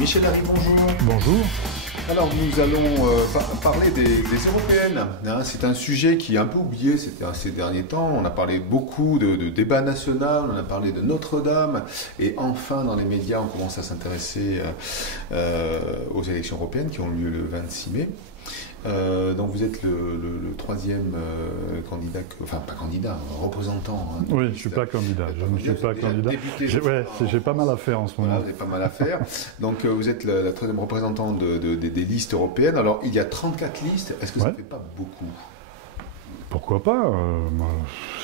Michel Harry, bonjour. Bonjour. Alors nous allons parler des européennes. Hein. C'est un sujet qui est un peu oublié ces derniers temps. On a parlé beaucoup de débats nationaux, on a parlé de Notre-Dame, et enfin dans les médias on commence à s'intéresser aux élections européennes qui ont lieu le 26 mai. Donc vous êtes le troisième candidat, enfin pas candidat, représentant. Hein, oui, je ne suis pas candidat. Je ne suis pas candidat. J'ai pas mal à faire en ce moment. Voilà, vous avez pas mal à faire. Donc vous êtes la troisième représentante des listes européennes. Alors il y a 34 listes. Est-ce que ça ne fait pas beaucoup? Pourquoi pas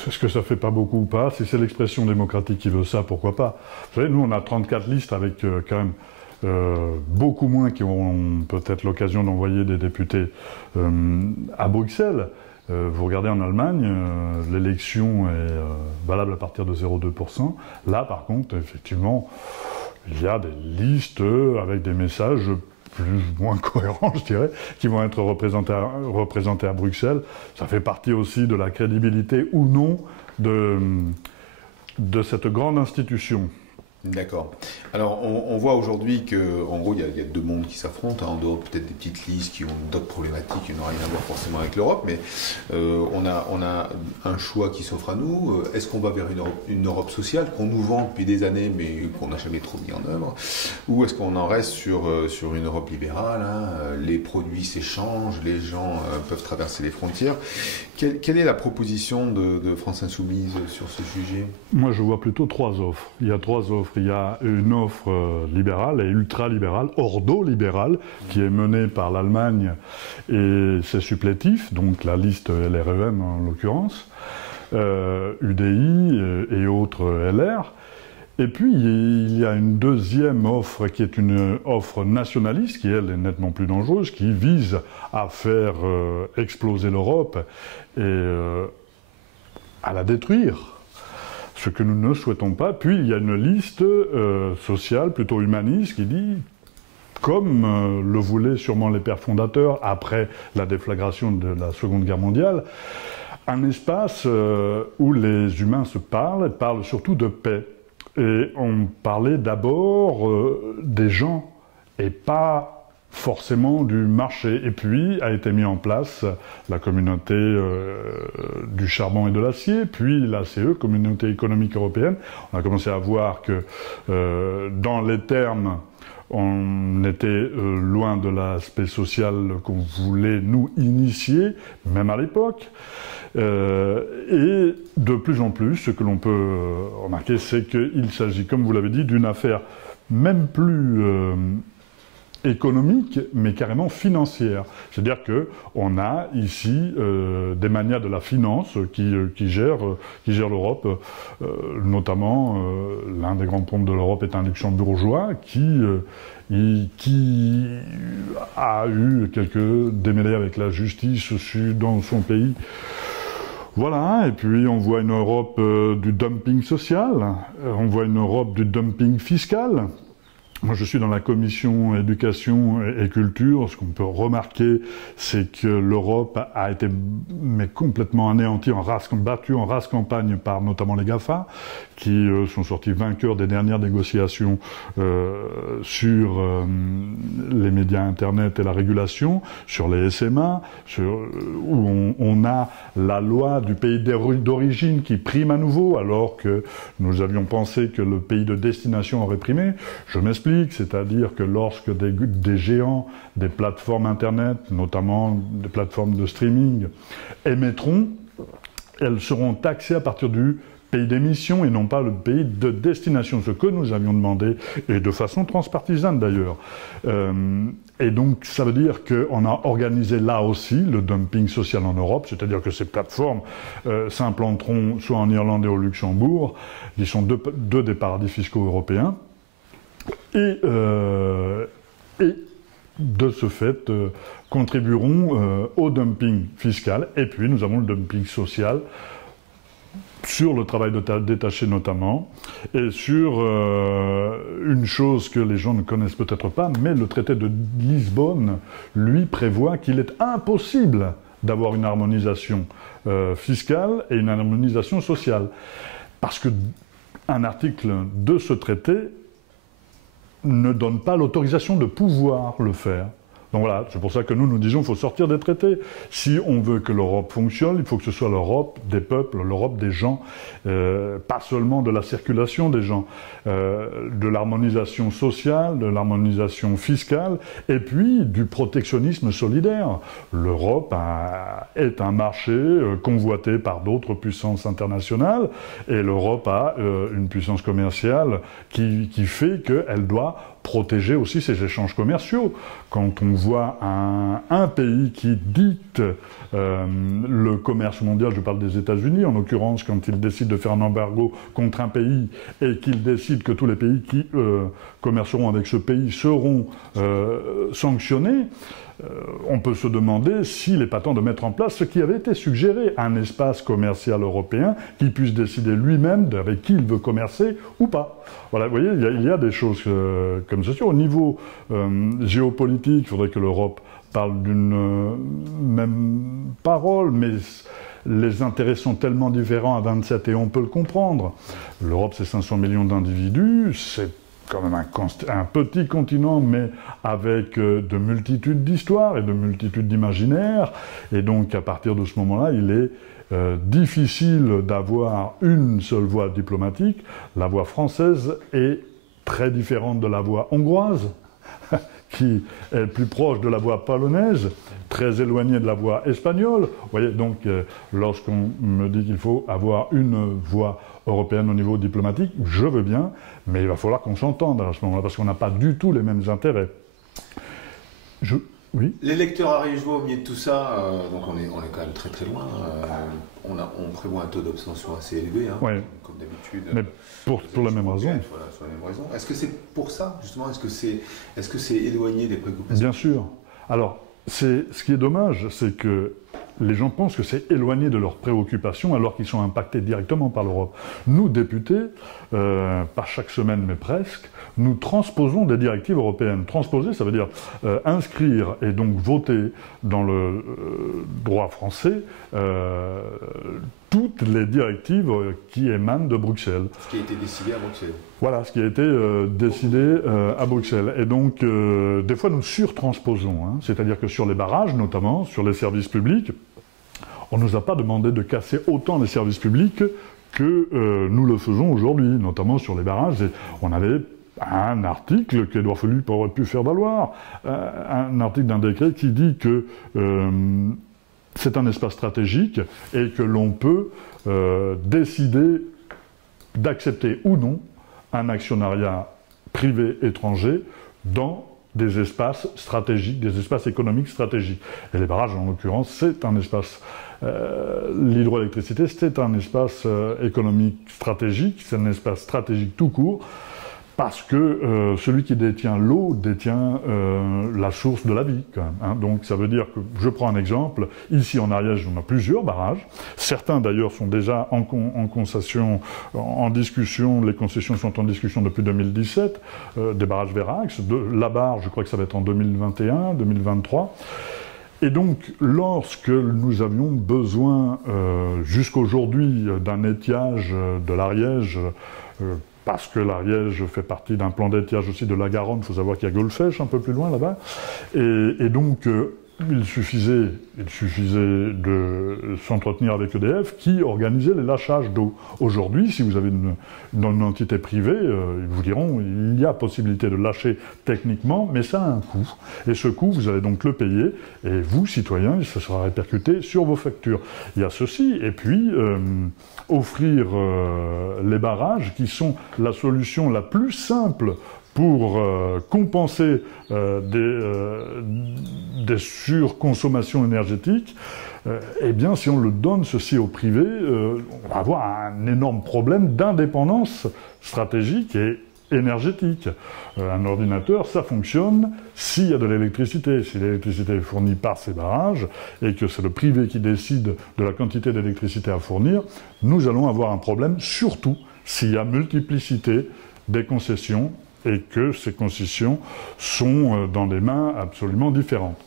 Est-ce que ça fait pas beaucoup ou pas? Si c'est l'expression démocratique qui veut ça, pourquoi pas? Vous savez, nous on a 34 listes avec quand même beaucoup moins qui auront peut-être l'occasion d'envoyer des députés à Bruxelles. Vous regardez en Allemagne, l'élection est valable à partir de 0,2%. Là, par contre, effectivement, il y a des listes avec des messages plus ou moins cohérents, je dirais, qui vont être représentés à Bruxelles. Ça fait partie aussi de la crédibilité ou non de cette grande institution. D'accord. Alors, on voit aujourd'hui qu'en gros, il y a deux mondes qui s'affrontent, hein, en dehors peut-être des petites listes qui ont d'autres problématiques qui n'ont rien à voir forcément avec l'Europe, mais on a un choix qui s'offre à nous. Est-ce qu'on va vers une Europe sociale qu'on nous vend depuis des années, mais qu'on n'a jamais trop mis en œuvre, ou est-ce qu'on en reste sur une Europe libérale, hein, les produits s'échangent, les gens peuvent traverser les frontières. Quelle est la proposition de France Insoumise sur ce sujet? Moi, je vois plutôt trois offres. Il y a trois offres. Il y a une offre libérale et ultra-libérale, ordo-libérale, qui est menée par l'Allemagne et ses supplétifs, donc la liste LREM en l'occurrence, UDI et autres LR. Et puis, il y a une deuxième offre qui est une offre nationaliste, qui, elle, est nettement plus dangereuse, qui vise à faire exploser l'Europe et à la détruire. Ce que nous ne souhaitons pas. Puis il y a une liste sociale, plutôt humaniste, qui dit, comme le voulaient sûrement les pères fondateurs après la déflagration de la Seconde Guerre mondiale, un espace où les humains se parlent surtout de paix. Et on parlait d'abord des gens et pas forcément du marché. Et puis a été mis en place la communauté du charbon et de l'acier, puis la CE, Communauté économique européenne. On a commencé à voir que dans les termes, on était loin de l'aspect social qu'on voulait nous initier, même à l'époque. Et de plus en plus, ce que l'on peut remarquer, c'est qu'il s'agit, comme vous l'avez dit, d'une affaire même plus économique, mais carrément financière. C'est-à-dire qu'on a ici des manias de la finance qui gèrent l'Europe. Notamment, l'un des grands pontes de l'Europe est un luxembourgeois qui a eu quelques démêlés avec la justice dans son pays. Voilà, et puis on voit une Europe du dumping social, on voit une Europe du dumping fiscal. Moi, je suis dans la commission éducation et culture. Ce qu'on peut remarquer, c'est que l'Europe a été complètement anéantie, battue en race campagne par notamment les GAFA, qui sont sortis vainqueurs des dernières négociations sur les médias Internet et la régulation, sur les SMA, où on a la loi du pays d'origine qui prime à nouveau, alors que nous avions pensé que le pays de destination aurait primé. Je m'explique. C'est-à-dire que lorsque des géants, des plateformes Internet, notamment des plateformes de streaming, émettront, elles seront taxées à partir du pays d'émission et non pas le pays de destination, ce que nous avions demandé, et de façon transpartisane d'ailleurs. Et donc ça veut dire qu'on a organisé là aussi le dumping social en Europe, c'est-à-dire que ces plateformes s'implanteront soit en Irlande et au Luxembourg, qui sont deux des paradis fiscaux européens, et de ce fait contribueront au dumping fiscal. Et puis nous avons le dumping social sur le travail détaché notamment, et sur une chose que les gens ne connaissent peut-être pas, mais le traité de Lisbonne, lui, prévoit qu'il est impossible d'avoir une harmonisation fiscale et une harmonisation sociale. Parce qu'un article de ce traité ne donne pas l'autorisation de pouvoir le faire. Donc voilà, c'est pour ça que nous disons qu'il faut sortir des traités. Si on veut que l'Europe fonctionne, il faut que ce soit l'Europe des peuples, l'Europe des gens, pas seulement de la circulation des gens, de l'harmonisation sociale, de l'harmonisation fiscale, et puis du protectionnisme solidaire. L'Europe est un marché convoité par d'autres puissances internationales, et l'Europe a une puissance commerciale qui fait qu'elle doit protéger aussi ses échanges commerciaux. Quand on voit un pays qui dicte le commerce mondial, je parle des États-Unis en l'occurrence, quand il décide de faire un embargo contre un pays et qu'il décide que tous les pays qui commerceront avec ce pays seront sanctionnés, on peut se demander s'il n'est pas temps de mettre en place ce qui avait été suggéré, un espace commercial européen qui puisse décider lui-même avec qui il veut commercer ou pas. Voilà, vous voyez, il y a des choses comme ceci. Au niveau géopolitique, il faudrait que l'Europe parle d'une même parole, mais les intérêts sont tellement différents à 27 et on peut le comprendre. L'Europe, c'est 500 millions d'individus, c'est quand même un petit continent, mais avec de multitudes d'histoires et de multitudes d'imaginaires. Et donc, à partir de ce moment-là, il est difficile d'avoir une seule voie diplomatique. La voie française est très différente de la voie hongroise, qui est plus proche de la voie polonaise, très éloignée de la voie espagnole. Vous voyez, donc, lorsqu'on me dit qu'il faut avoir une voie européenne au niveau diplomatique, je veux bien, mais il va falloir qu'on s'entende à ce moment-là, parce qu'on n'a pas du tout les mêmes intérêts. Oui. Les lecteurs ariégeois, au milieu de tout ça, donc on est quand même très très loin. On prévoit un taux d'abstention assez élevé, hein, ouais. comme d'habitude. Mais pour la même raison. Voilà, pour la même raison. Est-ce que c'est pour ça, justement? Est-ce que c'est éloigné des préoccupations? Bien sûr. Alors, ce qui est dommage, c'est que les gens pensent que c'est éloigné de leurs préoccupations alors qu'ils sont impactés directement par l'Europe. Nous, députés, pas chaque semaine mais presque, nous transposons des directives européennes. Transposer, ça veut dire inscrire et donc voter dans le droit français toutes les directives qui émanent de Bruxelles. Ce qui a été décidé à Bruxelles. Voilà, ce qui a été décidé à Bruxelles. Et donc, des fois, nous surtransposons. Hein. C'est-à-dire que sur les barrages, notamment, sur les services publics, on ne nous a pas demandé de casser autant les services publics que nous le faisons aujourd'hui, notamment sur les barrages. Et on avait un article qu'Édouard Philippe aurait pu faire valoir, un article d'un décret qui dit que c'est un espace stratégique et que l'on peut décider d'accepter ou non un actionnariat privé étranger dans des espaces stratégiques, des espaces économiques stratégiques. Et les barrages, en l'occurrence, c'est un espace. L'hydroélectricité, c'est un espace économique stratégique, c'est un espace stratégique tout court, parce que celui qui détient l'eau détient la source de la vie, quand même. Hein. Donc ça veut dire que, je prends un exemple, ici en Ariège, on a plusieurs barrages. Certains d'ailleurs sont déjà en concession, en discussion, les concessions sont en discussion depuis 2017, des barrages Verax, la barre, je crois que ça va être en 2021, 2023. Et donc, lorsque nous avions besoin, jusqu'aujourd'hui, d'un étiage de l'Ariège, parce que l'Ariège fait partie d'un plan d'étiage aussi de la Garonne, il faut savoir qu'il y a Golfech un peu plus loin là-bas, et donc il suffisait de s'entretenir avec EDF qui organisait les lâchages d'eau. Aujourd'hui, si vous avez une entité privée, ils vous diront il y a possibilité de lâcher techniquement, mais ça a un coût. Et ce coût, vous allez donc le payer, et vous, citoyens, ça sera répercuté sur vos factures. Il y a ceci, et puis offrir les barrages qui sont la solution la plus simple pour compenser des surconsommations énergétiques, eh bien, si on le donne ceci au privé, on va avoir un énorme problème d'indépendance stratégique et énergétique. Un ordinateur, ça fonctionne s'il y a de l'électricité. Si l'électricité est fournie par ces barrages et que c'est le privé qui décide de la quantité d'électricité à fournir, nous allons avoir un problème, surtout s'il y a multiplicité des concessions et que ces concessions sont dans des mains absolument différentes.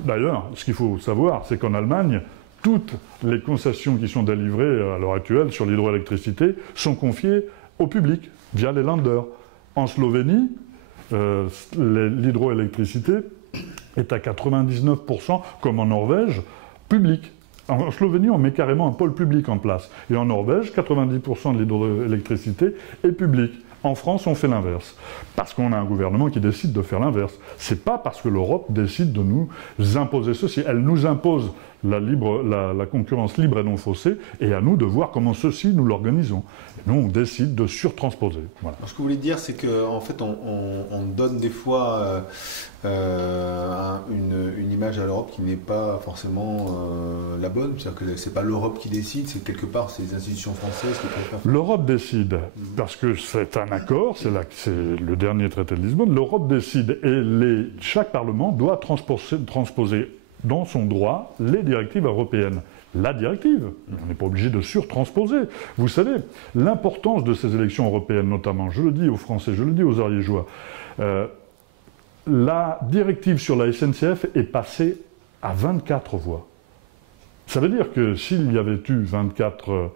D'ailleurs, ce qu'il faut savoir, c'est qu'en Allemagne, toutes les concessions qui sont délivrées à l'heure actuelle sur l'hydroélectricité sont confiées au public, via les Länder. En Slovénie, l'hydroélectricité est à 99%, comme en Norvège, public. En Slovénie, on met carrément un pôle public en place. Et en Norvège, 90% de l'hydroélectricité est publique. En France, on fait l'inverse. Parce qu'on a un gouvernement qui décide de faire l'inverse. C'est pas parce que l'Europe décide de nous imposer ceci. Elle nous impose la concurrence libre et non faussée, et à nous de voir comment ceci nous l'organisons. Et nous, on décide de surtransposer. Voilà. Alors, ce que vous voulez dire, c'est qu'en fait, on donne des fois une image à l'Europe qui n'est pas forcément la bonne. C'est-à-dire que c'est pas l'Europe qui décide, c'est quelque part c'est les institutions françaises qui peuvent faire. L'Europe décide, parce que c'est un accord, c'est le dernier traité de Lisbonne. L'Europe décide et chaque Parlement doit transposer dans son droit les directives européennes. La directive, on n'est pas obligé de surtransposer. Vous savez, l'importance de ces élections européennes, notamment, je le dis aux Français, je le dis aux Ariégeois, la directive sur la SNCF est passée à 24 voix. Ça veut dire que s'il y avait eu 24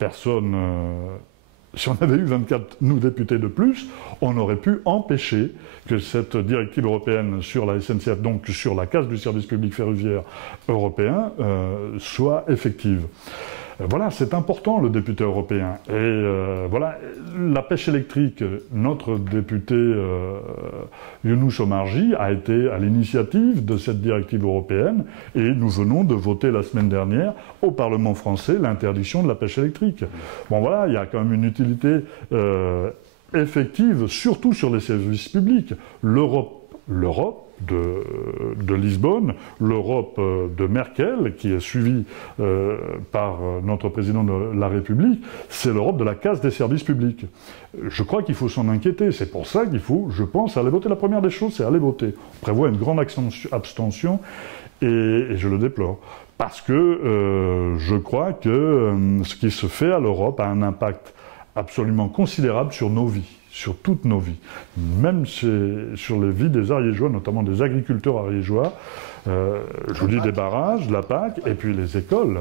personnes, si on avait eu 24 nous députés de plus, on aurait pu empêcher que cette directive européenne sur la SNCF, donc sur la casse du service public ferroviaire européen, soit effective. Voilà, c'est important le député européen. Et voilà, la pêche électrique, notre député Younous Omarjee a été à l'initiative de cette directive européenne et nous venons de voter la semaine dernière au Parlement français l'interdiction de la pêche électrique. Bon voilà, il y a quand même une utilité effective, surtout sur les services publics. L'Europe de Lisbonne, l'Europe de Merkel, qui est suivie par notre président de la République, c'est l'Europe de la casse des services publics. Je crois qu'il faut s'en inquiéter. C'est pour ça qu'il faut, je pense, aller voter. La première des choses, c'est aller voter. On prévoit une grande abstention et je le déplore. Parce que je crois que ce qui se fait à l'Europe a un impact absolument considérable sur nos vies. Sur toutes nos vies, même sur les vies des Ariégeois, notamment des agriculteurs ariégeois. Je vous dis des barrages, la PAC, et puis les écoles.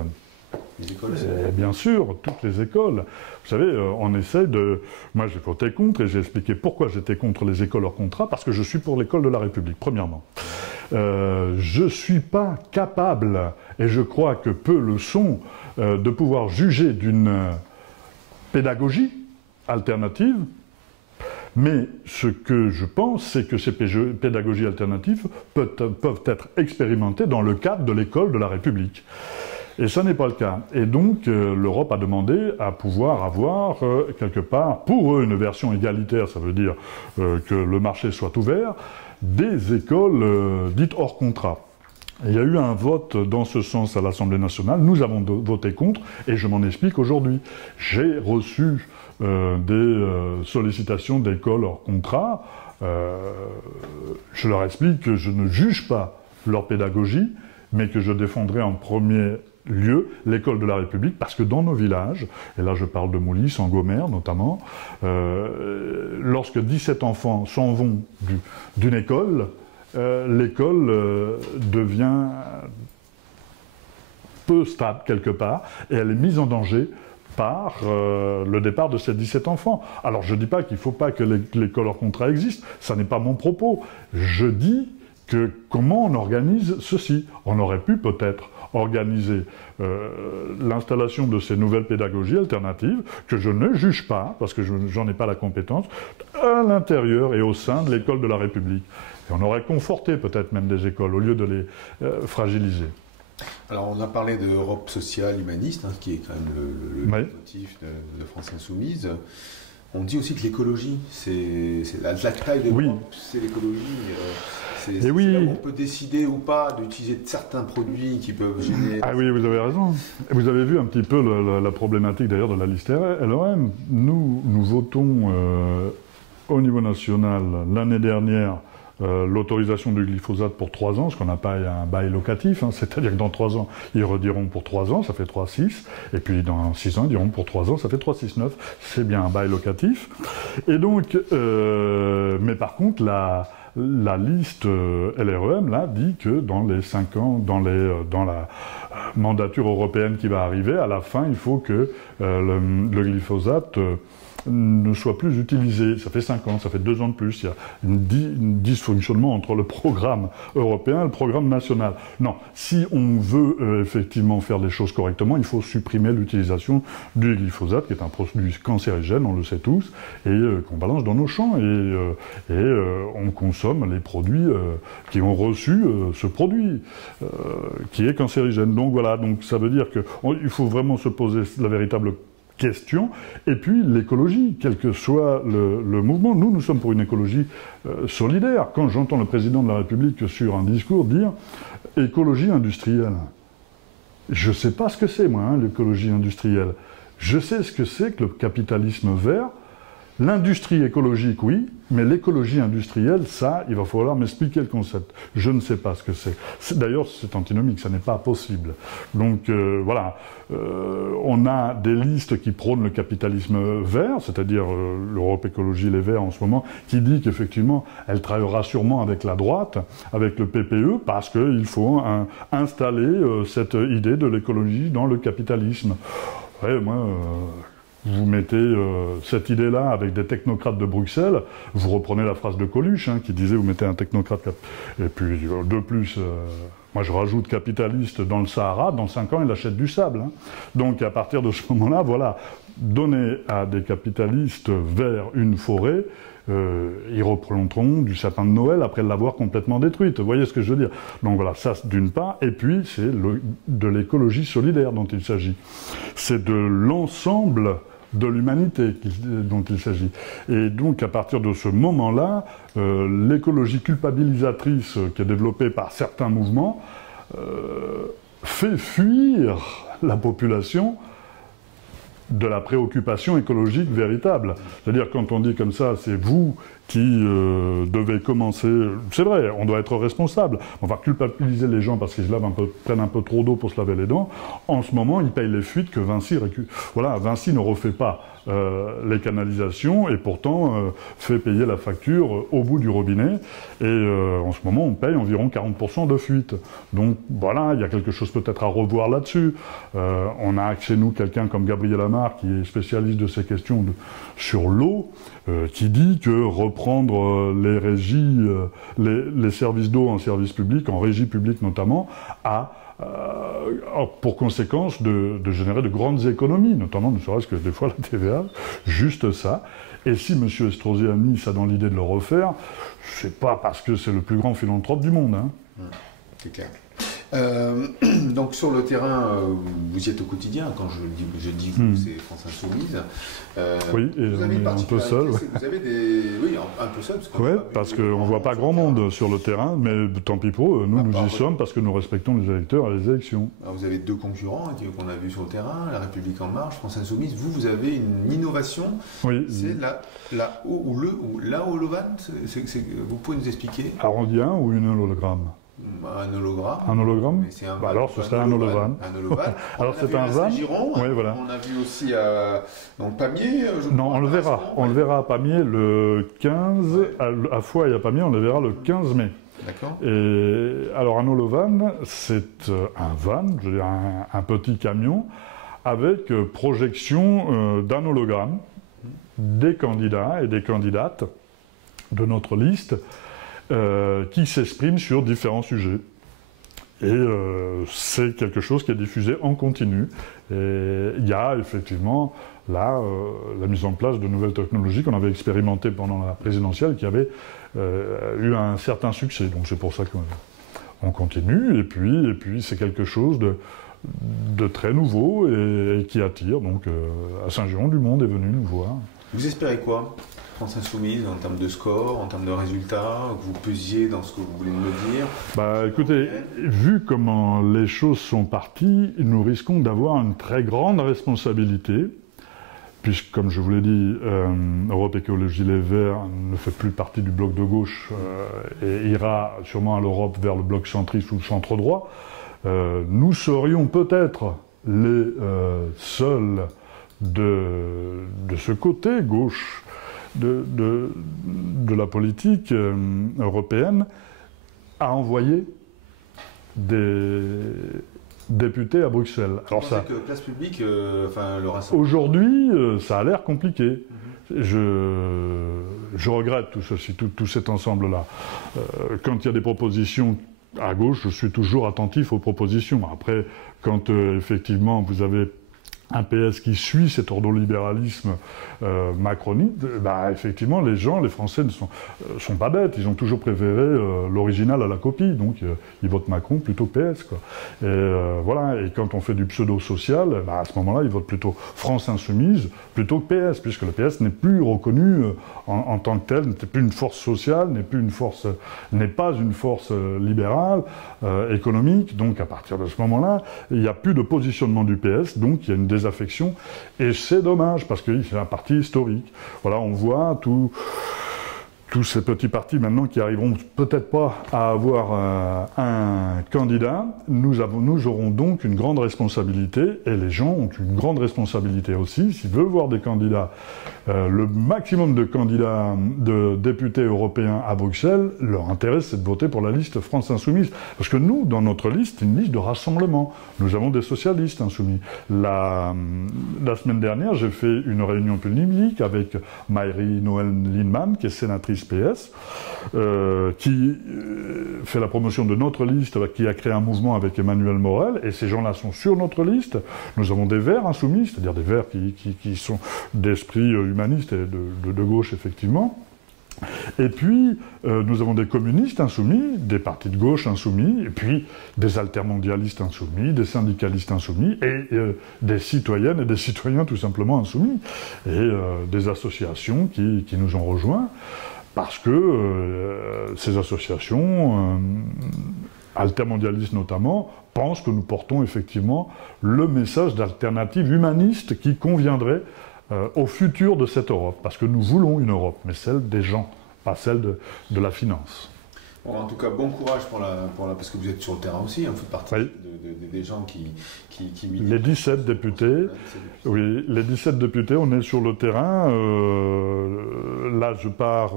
Les écoles, bien sûr, toutes les écoles. Vous savez, on essaie de... Moi, j'ai voté contre et j'ai expliqué pourquoi j'étais contre les écoles hors contrat, parce que je suis pour l'école de la République, premièrement. Je ne suis pas capable, et je crois que peu le sont, de pouvoir juger d'une pédagogie alternative. Mais ce que je pense, c'est que ces pédagogies alternatives peuvent être expérimentées dans le cadre de l'école de la République. Et ça n'est pas le cas. Et donc, l'Europe a demandé à pouvoir avoir, quelque part, pour eux, une version égalitaire, ça veut dire que le marché soit ouvert, des écoles dites hors contrat. Et il y a eu un vote dans ce sens à l'Assemblée nationale. Nous avons voté contre, et je m'en explique aujourd'hui. J'ai reçu des sollicitations d'écoles hors contrat. Je leur explique que je ne juge pas leur pédagogie, mais que je défendrai en premier lieu l'école de la République, parce que dans nos villages, et là je parle de Moulis, en Gomère notamment, lorsque 17 enfants s'en vont d'une école, l'école devient peu stable quelque part, et elle est mise en danger par le départ de ces 17 enfants. Alors je ne dis pas qu'il ne faut pas que l'école hors contrat existe, ça n'est pas mon propos. Je dis que comment on organise ceci. On aurait pu peut-être organiser l'installation de ces nouvelles pédagogies alternatives, que je ne juge pas, parce que j'en ai pas la compétence, à l'intérieur et au sein de l'école de la République. Et on aurait conforté peut-être même des écoles, au lieu de les fragiliser. Alors, on a parlé d'Europe sociale humaniste, hein, qui est quand même le motif de France Insoumise. On dit aussi que l'écologie, c'est la taille de l'Europe, c'est l'écologie. C'est là où on peut décider ou pas d'utiliser certains produits qui peuvent gêner. Ah oui, vous avez raison. Vous avez vu un petit peu la problématique d'ailleurs de la liste LRM. Nous votons au niveau national l'année dernière l'autorisation du glyphosate pour 3 ans, ce qu'on appelle un bail locatif, hein, c'est-à-dire que dans 3 ans, ils rediront pour 3 ans, ça fait 3-6, et puis dans 6 ans, ils diront pour 3 ans, ça fait 3-6-9, c'est bien un bail locatif. Et donc, mais par contre, la liste LREM, là, dit que dans les 5 ans, dans la mandature européenne qui va arriver, à la fin, il faut que le glyphosate ne soit plus utilisé. Ça fait 5 ans, ça fait 2 ans de plus. Il y a un dysfonctionnement entre le programme européen et le programme national. Non, si on veut effectivement faire les choses correctement, il faut supprimer l'utilisation du glyphosate, qui est un produit cancérigène, on le sait tous, et qu'on balance dans nos champs. Et on consomme les produits qui ont reçu ce produit, qui est cancérigène. Donc voilà, donc ça veut dire qu'il faut vraiment se poser la véritable question. Et puis l'écologie, quel que soit le mouvement. Nous sommes pour une écologie solidaire. Quand j'entends le président de la République sur un discours dire « écologie industrielle », je ne sais pas ce que c'est, moi, l'écologie industrielle. Je sais ce que c'est que le capitalisme vert. L'industrie écologique, oui, mais l'écologie industrielle, ça, il va falloir m'expliquer le concept. Je ne sais pas ce que c'est. D'ailleurs, c'est antinomique, ça n'est pas possible. Donc voilà, on a des listes qui prônent le capitalisme vert, c'est-à-dire l'Europe Écologie Les Verts en ce moment, qui dit qu'effectivement, elle travaillera sûrement avec la droite, avec le PPE, parce qu'il faut installer cette idée de l'écologie dans le capitalisme. Ouais, moi... vous mettez cette idée-là avec des technocrates de Bruxelles, vous reprenez la phrase de Coluche, qui disait vous mettez un technocrate, et puis de plus, moi je rajoute capitaliste dans le Sahara, dans 5 ans il achète du sable. Donc à partir de ce moment-là, voilà, donner à des capitalistes vers une forêt, ils replanteront du sapin de Noël après l'avoir complètement détruite. Vous voyez ce que je veux dire? Donc voilà, ça d'une part, et puis c'est de l'écologie solidaire dont il s'agit. C'est de l'ensemble de l'humanité dont il s'agit. Et donc à partir de ce moment-là, l'écologie culpabilisatrice qui est développée par certains mouvements fait fuir la population de la préoccupation écologique véritable. C'est-à-dire quand on dit comme ça, c'est vous qui devez commencer... C'est vrai, on doit être responsable. On va culpabiliser les gens parce qu'ils prennent un peu trop d'eau pour se laver les dents. En ce moment, ils payent les fuites que Vinci récupère. Voilà, Vinci ne refait pas les canalisations et pourtant fait payer la facture au bout du robinet. Et en ce moment, on paye environ 40% de fuite. Donc voilà, il y a quelque chose peut-être à revoir là-dessus. On a chez nous quelqu'un comme Gabriel Amar, qui est spécialiste de ces questions sur l'eau, qui dit que reprendre les régies, les services d'eau en service public, en régie publique notamment, a pour conséquence de générer de grandes économies, notamment ne serait-ce que des fois la TVA, juste ça. Et si M. Estrosi a mis ça dans l'idée de le refaire, c'est pas parce que c'est le plus grand philanthrope du monde. C'est clair. Donc sur le terrain, vous y êtes au quotidien. Quand je dis vous, c'est France Insoumise. Oui, et vous avez on est un peu seul. Ouais. Vous avez des... Oui, un peu seul. Parce qu'on ne voit pas grand monde sur le terrain, mais tant pis pour eux. Nous y sommes parce que nous respectons les électeurs et les élections. Alors vous avez 2 concurrents qu'on a vus sur le terrain, La République En Marche, France Insoumise. Vous avez une innovation. Oui. C'est la holovan. Vous pouvez nous expliquer? Alors on dit un ou une hologramme? Un hologramme. Un hologramme? Alors ce serait un holovan. Alors c'est un van. Oui, voilà. On a vu aussi à Pamiers. Non, on le verra. On le verra à Pamiers le 15. À Foix et à Pamiers, on le verra le 15 mai. D'accord. Et alors un holovan, c'est un van, je veux dire un petit camion, avec projection d'un hologramme des candidats et des candidates de notre liste. Qui s'expriment sur différents sujets. Et c'est quelque chose qui est diffusé en continu. Et il y a effectivement là la mise en place de nouvelles technologies qu'on avait expérimentées pendant la présidentielle qui avait eu un certain succès. Donc c'est pour ça qu'on continue. Et puis c'est quelque chose de très nouveau et qui attire. Donc à Saint-Jean, du monde est venu nous voir. Vous espérez quoi, France Insoumise, en termes de score, en termes de résultats, que vous pesiez dans ce que vous voulez me dire? Écoutez, vu comment les choses sont parties, nous risquons d'avoir une très grande responsabilité, puisque, comme je vous l'ai dit, Europe Écologie Les Verts ne fait plus partie du bloc de gauche et ira sûrement à l'Europe vers le bloc centriste ou le centre droit. Nous serions peut-être les seuls de ce côté gauche de la politique européenne à envoyer des députés à Bruxelles. Alors ça, que place publique, le rassemblement. Aujourd'hui, ça a l'air compliqué. Je regrette tout ceci, tout cet ensemble-là. Quand il y a des propositions à gauche, je suis toujours attentif aux propositions. Après, quand effectivement vous avez un PS qui suit cet ordolibéralisme macroniste, effectivement, les Français ne sont pas bêtes. Ils ont toujours préféré l'original à la copie. Donc, ils votent Macron plutôt que PS, quoi. Et voilà. Et quand on fait du pseudo-social, à ce moment-là, ils votent plutôt France Insoumise plutôt que PS, puisque le PS n'est plus reconnu en tant que tel, n'est plus une force sociale, n'est pas une force libérale, économique. Donc, à partir de ce moment-là, il n'y a plus de positionnement du PS. Donc, il y a une désaffection. Et c'est dommage, parce que c'est un parti historique. Voilà, on voit tous ces petits partis maintenant qui arriveront peut-être pas à avoir un candidat. Nous aurons donc une grande responsabilité, et les gens ont une grande responsabilité aussi. S'ils veulent voir des candidats, le maximum de candidats, de députés européens à Bruxelles, leur intérêt, c'est de voter pour la liste France Insoumise. Parce que nous, dans notre liste, c'est une liste de rassemblement. Nous avons des socialistes insoumis. La semaine dernière, j'ai fait une réunion publique avec Maïri Noël-Lindemann, qui est sénatrice PS, qui fait la promotion de notre liste, qui a créé un mouvement avec Emmanuel Morel, et ces gens-là sont sur notre liste. Nous avons des Verts insoumis, c'est-à-dire des Verts qui sont d'esprit humaniste et de gauche, effectivement. Et puis, nous avons des communistes insoumis, des partis de gauche insoumis, et puis des altermondialistes insoumis, des syndicalistes insoumis, et des citoyennes et des citoyens tout simplement insoumis, et des associations qui nous ont rejoints, parce que ces associations, altermondialistes notamment, pensent que nous portons effectivement le message d'alternative humaniste qui conviendrait au futur de cette Europe, parce que nous voulons une Europe, mais celle des gens, pas celle de la finance. Bon, en tout cas, bon courage parce que vous êtes sur le terrain aussi, vous faites partie des gens qui les 17 députés, oui, les 17 députés, on est sur le terrain. Là, je pars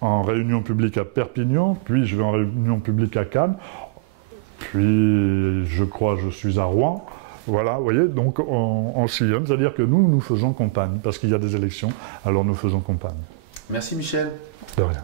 en réunion publique à Perpignan, puis je vais en réunion publique à Cannes, puis je crois je suis à Rouen. Voilà, vous voyez, donc on sillonne, c'est-à-dire que nous faisons campagne, parce qu'il y a des élections, alors nous faisons campagne. Merci Michel. De rien.